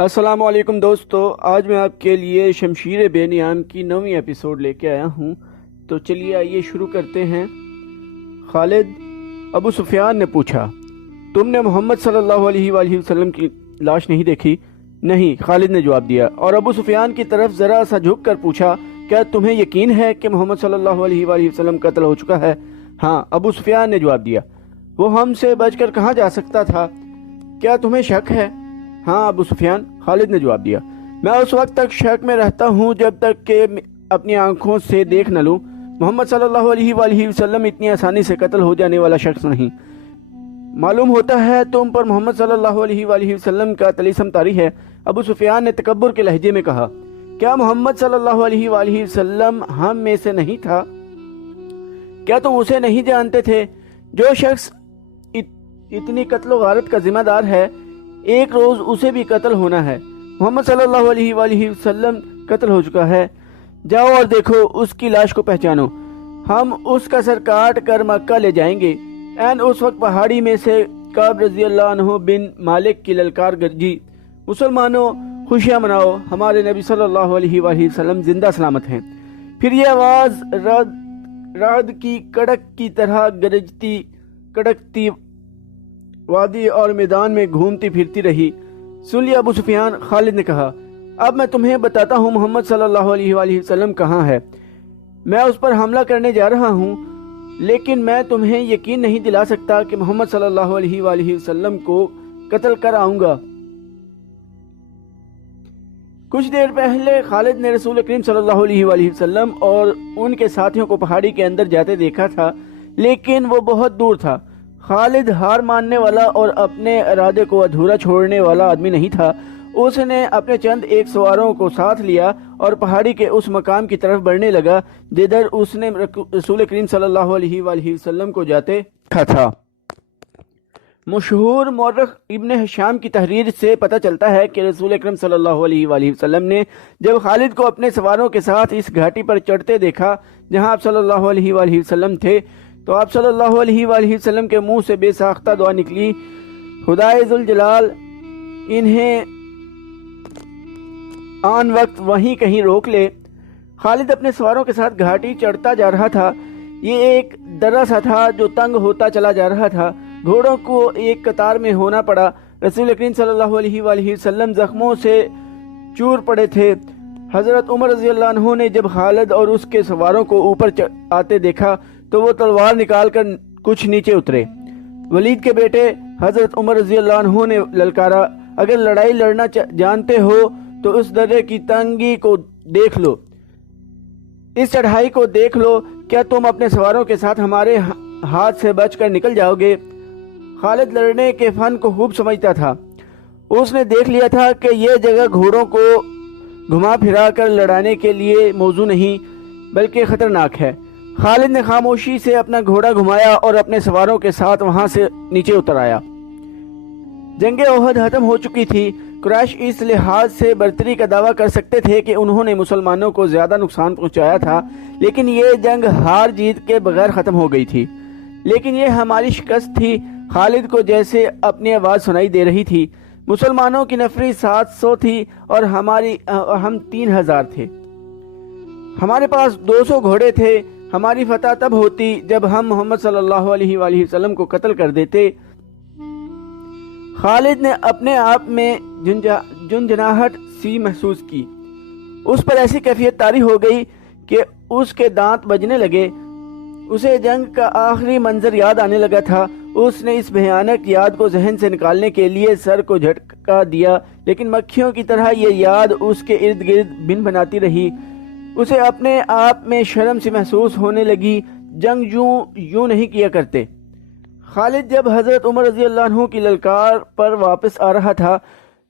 السلام علیکم دوستو، آج میں آپ کے لیے شمشیر بے نیام کی 9ویں ایپیسوڈ لے کے آیا ہوں۔ تو چلیے آئیے شروع کرتے ہیں۔ خالد، ابو سفیان نے پوچھا، تم نے محمد صلی اللہ علیہ وآلہ وسلم کی لاش نہیں دیکھی؟ نہیں، خالد نے جواب دیا، اور ابو سفیان کی طرف ذرا سا جھک کر پوچھا، کیا تمہیں یقین ہے کہ محمد صلی اللہ علیہ وآلہ وسلم قتل ہو چکا ہے؟ ہاں، ابو سفیان نے جواب دیا، وہ ہم سے بچ کر کہاں جا سکتا تھا؟ کیا تمہیں شک ہے؟ ہاں ابو سفیان، خالد نے جواب دیا، میں اس وقت تک شک میں رہتا ہوں جب تک کہ اپنی آنکھوں سے دیکھ نہ لوں۔ محمد صلی اللہ علیہ وآلہ وسلم اتنی آسانی سے قتل ہو جانے والا شخص نہیں۔ معلوم ہوتا ہے تم پر محمد صلی اللہ علیہ وآلہ وسلم کا طلیسم طاری ہے۔ ابو سفیان نے تکبر کے لہجے میں کہا، کیا محمد صلی اللہ علیہ وآلہ وسلم ہم میں سے نہیں تھا؟ کیا تم اسے نہیں جانتے تھے؟ جو شخص اتنی قتل و غارت کا ذمہ دار ہے، ایک روز اسے بھی قتل ہونا ہے۔ محمد صلی اللہ علیہ وآلہ وسلم قتل ہو چکا ہے، جاؤ اور دیکھو، اس کی لاش کو پہچانو، ہم اس کا سر کاٹ کر مکہ لے جائیں گے۔ این اس وقت پہاڑی میں سے کعب رضی اللہ عنہ بن مالک کی للکار گرجی، مسلمانوں خوشیاں مناؤ، ہمارے نبی صلی اللہ علیہ وآلہ وسلم زندہ سلامت ہیں۔ پھر یہ آواز رعد کی کڑک کی طرح گرجتی کڑکتی وادی اور میدان میں گھومتی پھرتی رہی۔ سن لیا ابو سفیان، خالد نے کہا، اب میں تمہیں بتاتا ہوں محمد صلی اللہ علیہ وآلہ وسلم کہاں ہے۔ میں اس پر حملہ کرنے جا رہا ہوں، لیکن میں تمہیں یقین نہیں دلا سکتا کہ محمد صلی اللہ علیہ وآلہ وسلم کو قتل کر آؤں گا۔ کچھ دیر پہلے خالد نے رسول کریم صلی اللہ علیہ وآلہ وسلم اور ان کے ساتھیوں کو پہاڑی کے اندر جاتے دیکھا تھا، لیکن وہ بہت دور تھا۔ خالد ہار ماننے والا اور اپنے ارادے کو ادھورا چھوڑنے والا آدمی نہیں تھا۔ اس نے اپنے چند ایک سواروں کو ساتھ لیا اور پہاڑی کے اس مقام کی طرف بڑھنے لگا جدھر اس نے رسول کریم صلی اللہ علیہ وآلہ وسلم کو جاتے دیکھا تھا۔ مشہور مورخ ابن ہشام کی تحریر سے پتہ چلتا ہے کہ رسول اکرم صلی اللہ علیہ وآلہ وسلم نے جب خالد کو اپنے سواروں کے ساتھ اس گھاٹی پر چڑھتے دیکھا جہاں آپ صلی اللہ علیہ وآلہ وسلم تھے، تو آپ صلی اللہ علیہ وآلہ وسلم کے منہ سے بے ساختہ دعا نکلی، خدائے ذوالجلال انہیں آن وقت وہیں کہیں روک لے۔ خالد اپنے سواروں کے ساتھ گھاٹی چڑھتا جا رہا تھا۔ یہ ایک درہ سا تھا جو تنگ ہوتا چلا جا رہا تھا۔ گھوڑوں کو ایک قطار میں ہونا پڑا۔ رسول کریم صلی اللہ علیہ وآلہ وسلم زخموں سے چور پڑے تھے۔ حضرت عمر رضی اللہ عنہ نے جب خالد اور اس کے سواروں کو اوپر آتے دیکھا تو وہ تلوار نکال کر کچھ نیچے اترے۔ ولید کے بیٹے حضرت عمر رضی اللہ عنہ نے للکارا، اگر لڑائی لڑنا جانتے ہو تو اس درے کی تنگی کو دیکھ لو، اس چڑھائی کو دیکھ لو، کیا تم اپنے سواروں کے ساتھ ہمارے ہاتھ سے بچ کر نکل جاؤ گے؟ خالد لڑنے کے فن کو خوب سمجھتا تھا۔ اس نے دیکھ لیا تھا کہ یہ جگہ گھوڑوں کو گھما پھرا کر لڑانے کے لیے موزوں نہیں بلکہ خطرناک ہے۔ خالد نے خاموشی سے اپنا گھوڑا گھمایا اور اپنے سواروں کے ساتھ وہاں سے نیچے اتر آیا۔ جنگ احد ختم ہو چکی تھی۔ قریش اس لحاظ سے برتری کا دعویٰ کر سکتے تھے کہ انہوں نے مسلمانوں کو زیادہ نقصان پہنچایا تھا، لیکن یہ جنگ ہار جیت کے بغیر ختم ہو گئی تھی۔ لیکن یہ ہماری شکست تھی۔ خالد کو جیسے اپنی آواز سنائی دے رہی تھی۔ مسلمانوں کی نفری 700 تھی اور ہم 3000 تھے۔ ہمارے پاس 200 گھوڑے تھے۔ ہماری فتح تب ہوتی جب ہم محمد صلی اللہ علیہ وآلہ وسلم کو قتل کر دیتے۔ خالد نے اپنے آپ میں جنجناہٹ سی محسوس کی۔ اس پر ایسی کیفیت طاری ہو گئی کہ اس کے دانت بجنے لگے۔ اسے جنگ کا آخری منظر یاد آنے لگا تھا۔ اس نے اس بھیانک یاد کو ذہن سے نکالنے کے لیے سر کو جھٹکا دیا، لیکن مکھیوں کی طرح یہ یاد اس کے ارد گرد بن بناتی رہی۔ اسے اپنے آپ میں شرم سی محسوس ہونے لگی۔ جنگ یوں نہیں کیا کرتے۔ خالد جب حضرت عمر رضی اللہ عنہ کی للکار پر واپس آ رہا تھا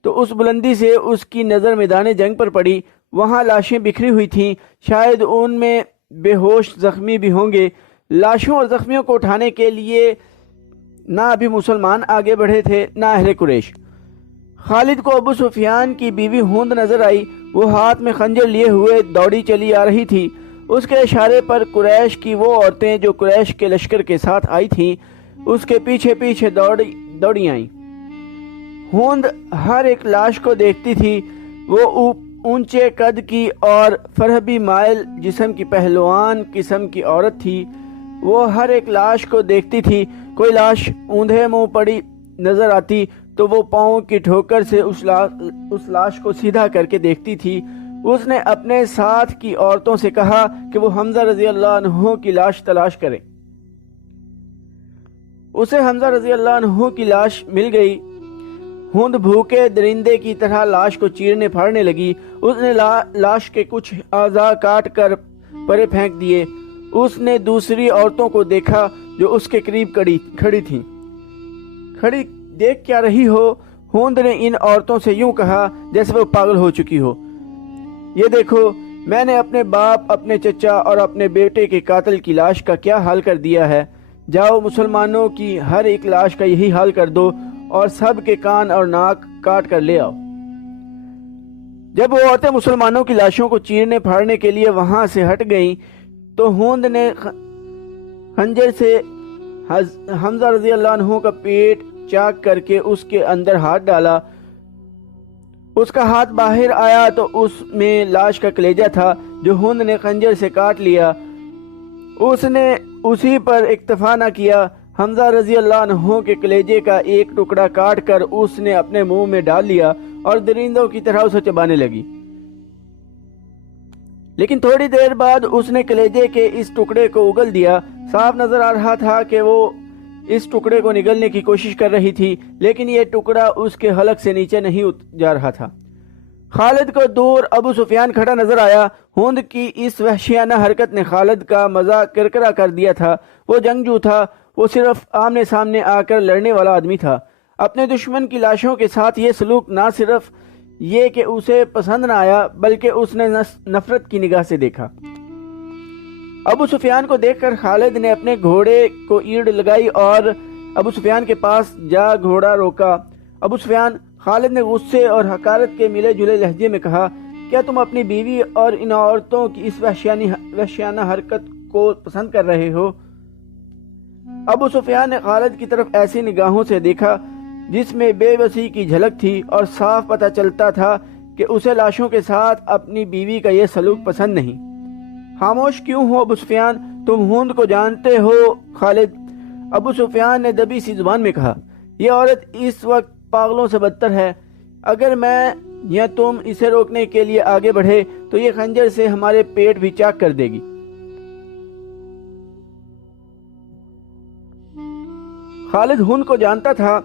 تو اس بلندی سے اس کی نظر میدان جنگ پر پڑی۔ وہاں لاشیں بکھری ہوئی تھیں، شاید ان میں بے ہوش زخمی بھی ہوں گے۔ لاشوں اور زخمیوں کو اٹھانے کے لیے نہ ابھی مسلمان آگے بڑھے تھے نہ اہل قریش۔ خالد کو ابو سفیان کی بیوی ہند نظر آئی۔ وہ ہاتھ میں خنجر لیے ہوئے دوڑی چلی آ رہی تھی۔ اس کے اشارے پر قریش کی وہ عورتیں جو قریش کے لشکر کے ساتھ آئی تھیں اس کے پیچھے پیچھے دوڑی آئیں۔ ہوند ہر ایک لاش کو دیکھتی تھی۔ وہ اونچے قد کی اور فرہبی مائل جسم کی پہلوان قسم کی عورت تھی۔ وہ ہر ایک لاش کو دیکھتی تھی۔ کوئی لاش اوندھے منہ پڑی نظر آتی تو وہ پاؤں کی ٹھوکر سے اس لاش کو سیدھا کر کے دیکھتی تھی۔ اس نے اپنے ساتھ کی عورتوں سے کہا کہ وہ حمزہ رضی اللہ عنہ کی لاش تلاش کریں۔ اسے حمزہ رضی اللہ عنہ کی لاش مل گئی۔ ہوند بھوکے درندے کی طرح لاش کو چیرنے پھاڑنے لگی۔ اس نے لاش کے کچھ اعضاء کاٹ کر پرے پھینک دیے۔ اس نے دوسری عورتوں کو دیکھا جو اس کے قریب کھڑی تھیں۔ کھڑی دیکھ کیا رہی ہو؟ ہوند نے ان عورتوں سے یوں کہا جیسے وہ پاگل ہو چکی ہو۔ یہ دیکھو، میں نے اپنے باپ، اپنے چچا اور اپنے بیٹے کے قاتل کی لاش کا کیا حال کر دیا ہے۔ جاؤ مسلمانوں کی ہر ایک لاش کا یہی حال کر دو اور سب کے کان اور ناک کاٹ کر لے آؤ۔ جب وہ عورتیں مسلمانوں کی لاشوں کو چیرنے پھاڑنے کے لیے وہاں سے ہٹ گئیں تو ہوند نے خنجر سے حمزہ رضی اللہ عنہ کا پیٹ چاک کر کے اس کے اندر ہاتھ ڈالا۔ اس کا ہاتھ باہر آیا تو اس میں لاش کا کلیجہ تھا جو ہوند نے خنجر سے کاٹ لیا۔ اس نے اسی پر اکتفا نہ کیا، حمزہ رضی اللہ عنہ کے کلیجے کا ایک ٹکڑا کاٹ کر اس نے اپنے منہ میں ڈال لیا اور درندوں کی طرح اسے چبانے لگی۔ لیکن تھوڑی دیر بعد اس نے کلیجے کے اس ٹکڑے کو اگل دیا۔ صاف نظر آ رہا تھا کہ وہ اس ٹکڑے کو نگلنے کی کوشش کر رہی تھی، لیکن یہ ٹکڑا اس کے حلق سے نیچے نہیں جا رہا تھا۔ خالد کو دور ابو سفیان کھڑا نظر آیا۔ ہوند کی اس وحشیانہ حرکت نے خالد کا مزہ کرکرا کر دیا تھا۔ وہ جنگجو تھا، وہ صرف آمنے سامنے آ کر لڑنے والا آدمی تھا۔ اپنے دشمن کی لاشوں کے ساتھ یہ سلوک نہ صرف یہ کہ اسے پسند نہ آیا بلکہ اس نے نفرت کی نگاہ سے دیکھا۔ ابو سفیان کو دیکھ کر خالد نے اپنے گھوڑے کو ایڑ لگائی اور ابو سفیان کے پاس جا گھوڑا روکا۔ ابو سفیان، خالد نے غصے اور حقارت کے ملے جلے لہجے میں کہا، کیا تم اپنی بیوی اور ان عورتوں کی اس وحشیانہ حرکت کو پسند کر رہے ہو؟ ابو سفیان نے خالد کی طرف ایسی نگاہوں سے دیکھا جس میں بے بسی کی جھلک تھی اور صاف پتہ چلتا تھا کہ اسے لاشوں کے ساتھ اپنی بیوی کا یہ سلوک پسند نہیں۔ خاموش کیوں ہو ابو سفیان؟ تم ہوند کو جانتے ہو؟ خالد، ابو سفیان نے دبی سی زبان میں کہا، یہ عورت اس وقت پاگلوں سے بدتر ہے۔ اگر میں یا تم اسے روکنے کے لیے آگے بڑھے تو یہ خنجر سے ہمارے پیٹ بھی چاک کر دے گی۔ خالد ہوند کو جانتا تھا۔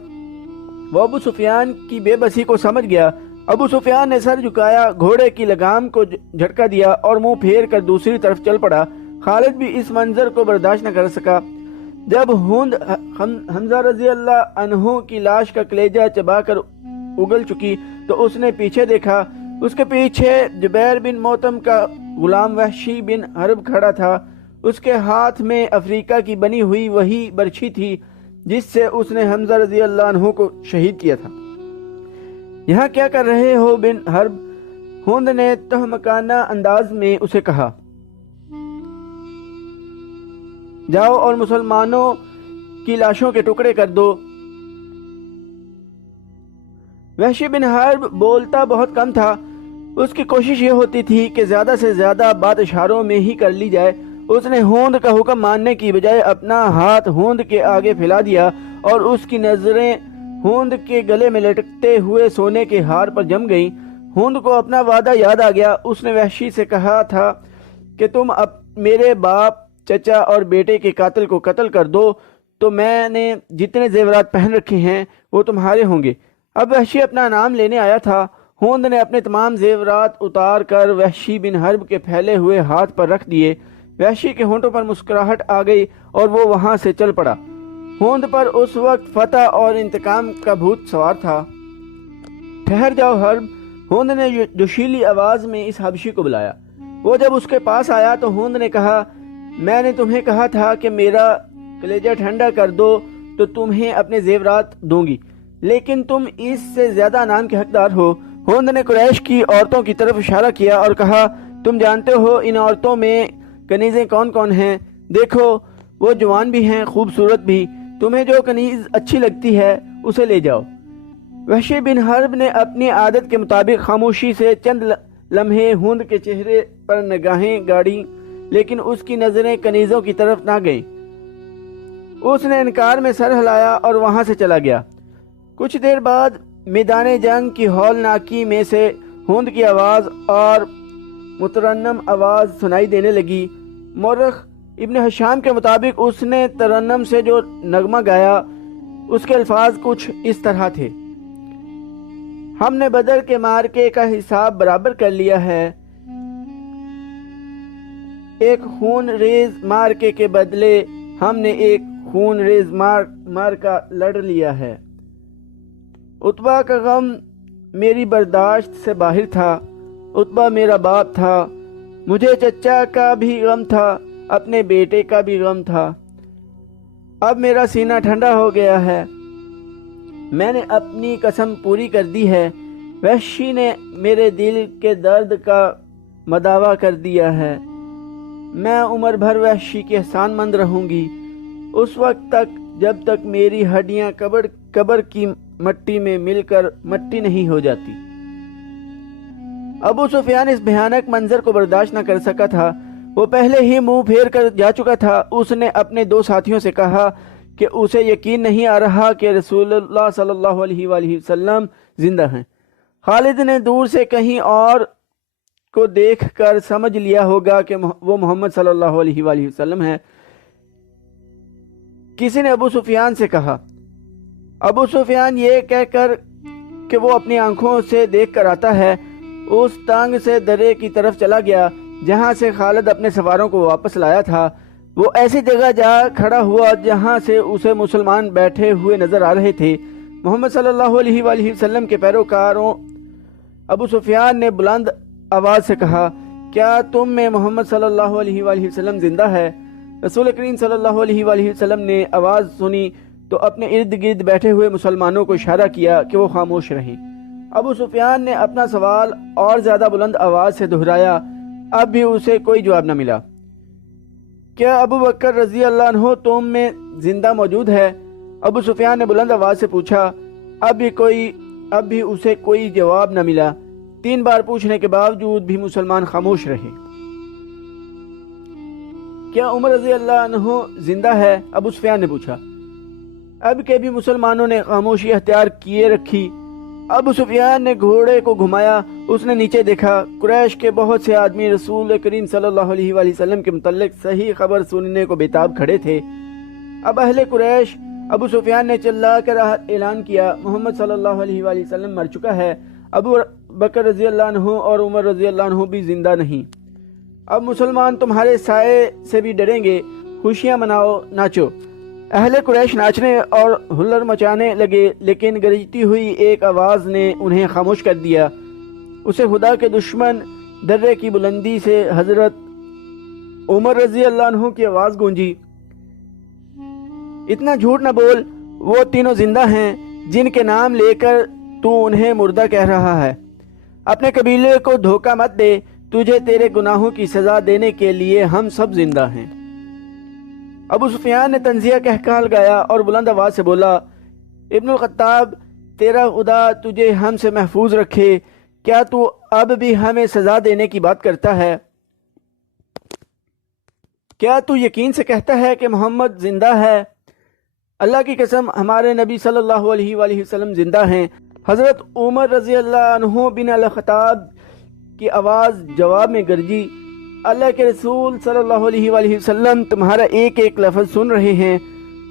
وہ ابو سفیان کی بے بسی کو سمجھ گیا۔ ابو سفیان نے سر جھکایا، گھوڑے کی لگام کو جھٹکا دیا اور منہ پھیر کر دوسری طرف چل پڑا۔ خالد بھی اس منظر کو برداشت نہ کر سکا۔ جب ہوند حمزہ رضی اللہ عنہ کی لاش کا کلیجہ چبا کر اگل چکی تو اس نے پیچھے دیکھا۔ اس کے پیچھے جبیر بن موتم کا غلام وحشی بن حرب کھڑا تھا۔ اس کے ہاتھ میں افریقہ کی بنی ہوئی وہی برچھی تھی جس سے اس نے حمزہ رضی اللہ عنہ کو شہید کیا تھا۔ یہاں کیا کر رہے ہو بن حرب؟ ہوند نے تہمکانہ انداز میں اسے کہا۔ جاؤ اور مسلمانوں کی لاشوں کے ٹکڑے کر دو۔ وحشی بن حرب بولتا بہت کم تھا۔ اس کی کوشش یہ ہوتی تھی کہ زیادہ سے زیادہ بات اشاروں میں ہی کر لی جائے۔ اس نے ہوند کا حکم ماننے کی بجائے اپنا ہاتھ ہوند کے آگے پھیلا دیا اور اس کی نظریں ہوند کے گلے میں لٹکتے ہوئے سونے کے ہار پر جم گئیں۔ ہوند کو اپنا وعدہ یاد آ گیا۔ اس نے وحشی سے کہا تھا کہ تم اب میرے باپ، چچا اور بیٹے کے قاتل کو قتل کر دو تو میں نے جتنے زیورات پہن رکھے ہیں وہ تمہارے ہوں گے۔ اب وحشی اپنا نام لینے آیا تھا۔ ہوند نے اپنے تمام زیورات اتار کر وحشی بن حرب کے پھیلے ہوئے ہاتھ پر رکھ دیے۔ وحشی کے ہونٹوں پر مسکراہٹ آ گئی اور وہ وہاں سے چل پڑا۔ ہوند پر اس وقت فتح اور انتقام کا بھوت سوار تھا۔ ٹھہر جاؤ حرب، ہوند نے جوشیلی آواز میں اس حبشی کو بلایا۔ وہ جب اس کے پاس آیا تو ہوند نے کہا، میں نے تمہیں کہا تھا کہ میرا کلیجہ ٹھنڈا کر دو تو تمہیں اپنے زیورات دوں گی، لیکن تم اس سے زیادہ انعام کے حقدار ہو۔ ہوند نے قریش کی عورتوں کی طرف اشارہ کیا اور کہا، تم جانتے ہو ان عورتوں میں کنیزیں کون کون ہیں؟ دیکھو، وہ جوان بھی ہیں، خوبصورت بھی۔ تمہیں جو کنیز اچھی لگتی ہے اسے لے جاؤ۔ وحشی بن حرب نے اپنی عادت کے مطابق خاموشی سے چند لمحے ہند کے چہرے پر نگاہیں گاڑی، لیکن اس کی نظریں کنیزوں کی طرف نہ گئیں۔ اس نے انکار میں سر ہلایا اور وہاں سے چلا گیا۔ کچھ دیر بعد میدان جنگ کی ہولناکی میں سے ہند کی آواز اور مترنم آواز سنائی دینے لگی۔ مورخ ابن ہشام کے مطابق اس نے ترنم سے جو نغمہ گایا اس کے الفاظ کچھ اس طرح تھے: ہم نے بدر کے مارکے کا حساب برابر کر لیا ہے، ایک خون ریز مارکے کے بدلے ہم نے ایک خون ریز مارکا لڑ لیا ہے۔ عتبہ کا غم میری برداشت سے باہر تھا۔ عتبہ میرا باپ تھا، مجھے چچا کا بھی غم تھا، اپنے بیٹے کا بھی غم تھا۔ اب میرا سینہ ٹھنڈا ہو گیا ہے، میں نے اپنی قسم پوری کر دی ہے۔ وحشی نے میرے دل کے درد کا مداوا کر دیا ہے، میں عمر بھر وحشی کی احسان مند رہوں گی، اس وقت تک جب تک میری ہڈیاں قبر کی مٹی میں مل کر مٹی نہیں ہو جاتی۔ ابو سفیان اس بھیانک منظر کو برداشت نہ کر سکا تھا، وہ پہلے ہی منہ پھیر کر جا چکا تھا۔ اس نے اپنے دو ساتھیوں سے کہا کہ اسے یقین نہیں آ رہا کہ رسول اللہ صلی اللہ علیہ وآلہ وسلم زندہ ہیں۔ خالد نے دور سے کہیں اور کو دیکھ کر سمجھ لیا ہوگا کہ وہ محمد صلی اللہ علیہ وآلہ وسلم ہے۔ کسی نے ابو سفیان سے کہا۔ ابو سفیان یہ کہہ کر کہ وہ اپنی آنکھوں سے دیکھ کر آتا ہے، اس تنگ سے درے کی طرف چلا گیا جہاں سے خالد اپنے سواروں کو واپس لایا تھا۔ وہ ایسی جگہ جا کھڑا ہوا جہاں سے اسے مسلمان بیٹھے ہوئے نظر آ رہے تھے۔ محمد صلی اللہ علیہ وآلہ وسلم کے پیروکاروں ابو سفیان نے بلند آواز سے کہا، کیا تم میں محمد صلی اللہ علیہ وآلہ وسلم زندہ ہے؟ رسول کریم صلی اللہ علیہ وآلہ وسلم نے آواز سنی تو اپنے ارد گرد بیٹھے ہوئے مسلمانوں کو اشارہ کیا کہ وہ خاموش رہیں۔ ابو سفیان نے اپنا سوال اور زیادہ بلند آواز سے دہرایا، اب بھی اسے کوئی جواب نہ ملا۔ کیا ابو بکر رضی اللہ عنہ تم میں زندہ موجود ہے؟ ابو سفیان نے بلند آواز سے پوچھا۔ اب بھی اسے کوئی جواب نہ ملا۔ 3 بار پوچھنے کے باوجود بھی مسلمان خاموش رہے۔ کیا عمر رضی اللہ عنہ زندہ ہے؟ ابو سفیان نے پوچھا۔ اب کے بھی مسلمانوں نے خاموشی اختیار کیے رکھی۔ ابو سفیان نے گھوڑے کو گھمایا، اس نے نیچے دیکھا۔ قریش کے بہت سے آدمی رسول کریم صلی اللہ علیہ وآلہ وسلم کے متعلق صحیح خبر سننے کو بےتاب کھڑے تھے۔ اب اہل قریش ابو سفیان نے چلا کر اعلان کیا، محمد صلی اللہ علیہ وآلہ وسلم مر چکا ہے، ابو بکر رضی اللہ عنہ اور عمر رضی اللہ عنہ بھی زندہ نہیں۔ اب مسلمان تمہارے سائے سے بھی ڈریں گے، خوشیاں مناؤ، ناچو۔ اہل قریش ناچنے اور ہلڑ مچانے لگے، لیکن گرجتی ہوئی ایک آواز نے انہیں خاموش کر دیا۔ اسے خدا کے دشمن درے کی بلندی سے حضرت عمر رضی اللہ عنہ کی آواز گونجی، اتنا جھوٹ نہ بول، وہ تینوں زندہ ہیں جن کے نام لے کر تو انہیں مردہ کہہ رہا ہے۔ اپنے قبیلے کو دھوکہ مت دے، تجھے تیرے گناہوں کی سزا دینے کے لیے ہم سب زندہ ہیں۔ ابو سفیان نے تنزیہ کہہ لگایا اور بلند آواز سے بولا، ابن الخطاب، تیرا خدا تجھے ہم سے محفوظ رکھے، کیا تو اب بھی ہمیں سزا دینے کی بات کرتا ہے؟ کیا تو یقین سے کہتا ہے کہ محمد زندہ ہے؟ اللہ کی قسم، ہمارے نبی صلی اللہ علیہ وآلہ وسلم زندہ ہیں۔ حضرت عمر رضی اللہ عنہ بن الخطاب کی آواز جواب میں گرجی، اللہ کے رسول صلی اللہ علیہ وآلہ وسلم تمہارا ایک ایک لفظ سن رہے ہیں۔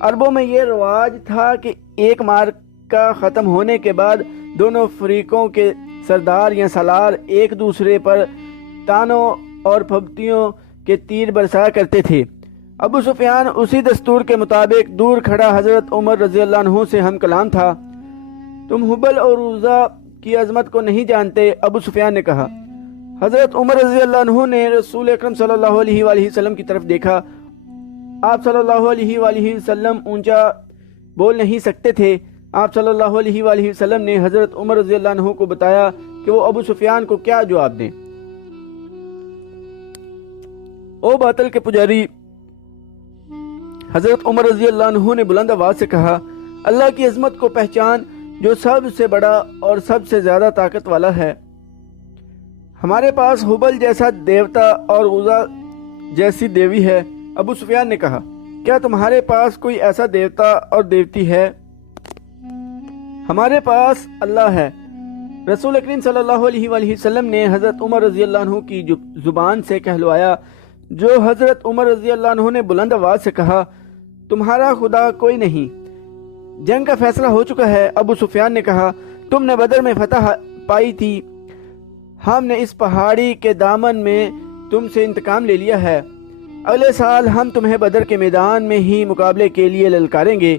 عربوں میں یہ رواج تھا کہ ایک معرکہ ختم ہونے کے بعد دونوں فریقوں کے سردار یا سالار ایک دوسرے پر تانوں اور پھبتیوں کے تیر برسایا کرتے تھے۔ ابو سفیان اسی دستور کے مطابق دور کھڑا حضرت عمر رضی اللہ عنہ سے ہم کلام تھا۔ تم حبل اور عزا کی عظمت کو نہیں جانتے، ابو سفیان نے کہا۔ حضرت عمر رضی اللہ عنہ نے رسول اکرم صلی اللہ علیہ وآلہ وسلم کی طرف دیکھا۔ آپ صلی اللہ علیہ وآلہ وسلم اونچا بول نہیں سکتے تھے۔ آپ صلی اللہ علیہ وآلہ وسلم نے حضرت عمر رضی اللہ عنہ کو بتایا کہ وہ ابو سفیان کو کیا جواب دیں۔ او باطل کے پجاری، حضرت عمر رضی اللہ عنہ نے بلند آواز سے کہا، اللہ کی عظمت کو پہچان جو سب سے بڑا اور سب سے زیادہ طاقت والا ہے۔ ہمارے پاس حبل جیسا دیوتا اور عزا جیسی دیوی ہے۔ ابو سفیان نے کہا، کیا تمہارے پاس کوئی ایسا دیوتا اور دیوتی ہے؟ ہمارے پاس اللہ ہے۔ رسول اکرم صلی اللہ علیہ وآلہ وسلم نے حضرت عمر رضی اللہ عنہ کی زبان سے کہلوایا، جو حضرت عمر رضی اللہ عنہ نے بلند آواز سے کہا، تمہارا خدا کوئی نہیں۔ جنگ کا فیصلہ ہو چکا ہے۔ ابو سفیان نے کہا، تم نے بدر میں فتح پائی تھی، ہم نے اس پہاڑی کے دامن میں تم سے انتقام لے لیا ہے، اگلے سال ہم تمہیں بدر کے میدان میں ہی مقابلے کے لیے للکاریں گے۔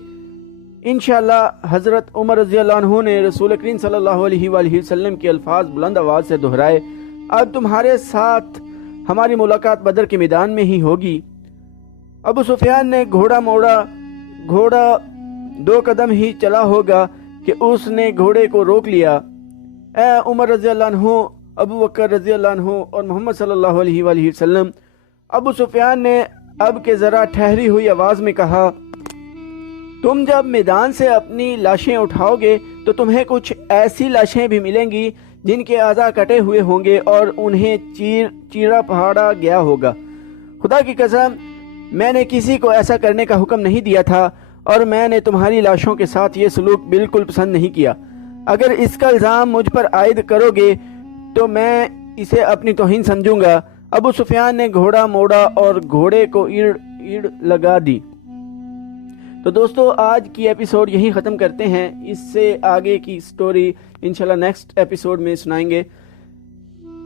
انشاءاللہ حضرت عمر رضی اللہ عنہ نے رسول اکرم صلی اللہ علیہ وآلہ وسلم کے الفاظ بلند آواز سے دہرائے، اب تمہارے ساتھ ہماری ملاقات بدر کے میدان میں ہی ہوگی۔ ابو سفیان نے گھوڑا موڑا، گھوڑا 2 قدم ہی چلا ہوگا کہ اس نے گھوڑے کو روک لیا۔ اے عمر رضی اللہ عنہ، ابو بکر رضی اللہ عنہ اور محمد صلی اللہ علیہ وآلہ وسلم، ابو سفیان نے اب کے ذرا ٹھہری ہوئی آواز میں کہا، تم جب میدان سے اپنی لاشیں اٹھاؤ گے تو تمہیں کچھ ایسی لاشیں بھی ملیں گی جن کے اعضاء کٹے ہوئے ہوں گے اور انہیں چیرا پہاڑا گیا ہوگا۔ خدا کی قسم، میں نے کسی کو ایسا کرنے کا حکم نہیں دیا تھا اور میں نے تمہاری لاشوں کے ساتھ یہ سلوک بالکل پسند نہیں کیا۔ اگر اس کا الزام مجھ پر عائد کرو گے تو میں اسے اپنی توہین سمجھوں گا۔ ابو سفیان نے گھوڑا موڑا اور گھوڑے کو ایڑ لگا دی۔ تو دوستو، آج کی ایپیسوڈ یہیں ختم کرتے ہیں، اس سے آگے کی سٹوری انشاءاللہ نیکسٹ ایپیسوڈ میں سنائیں گے۔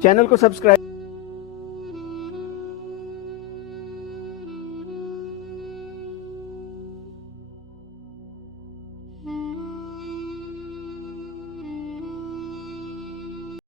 چینل کو سبسکرائب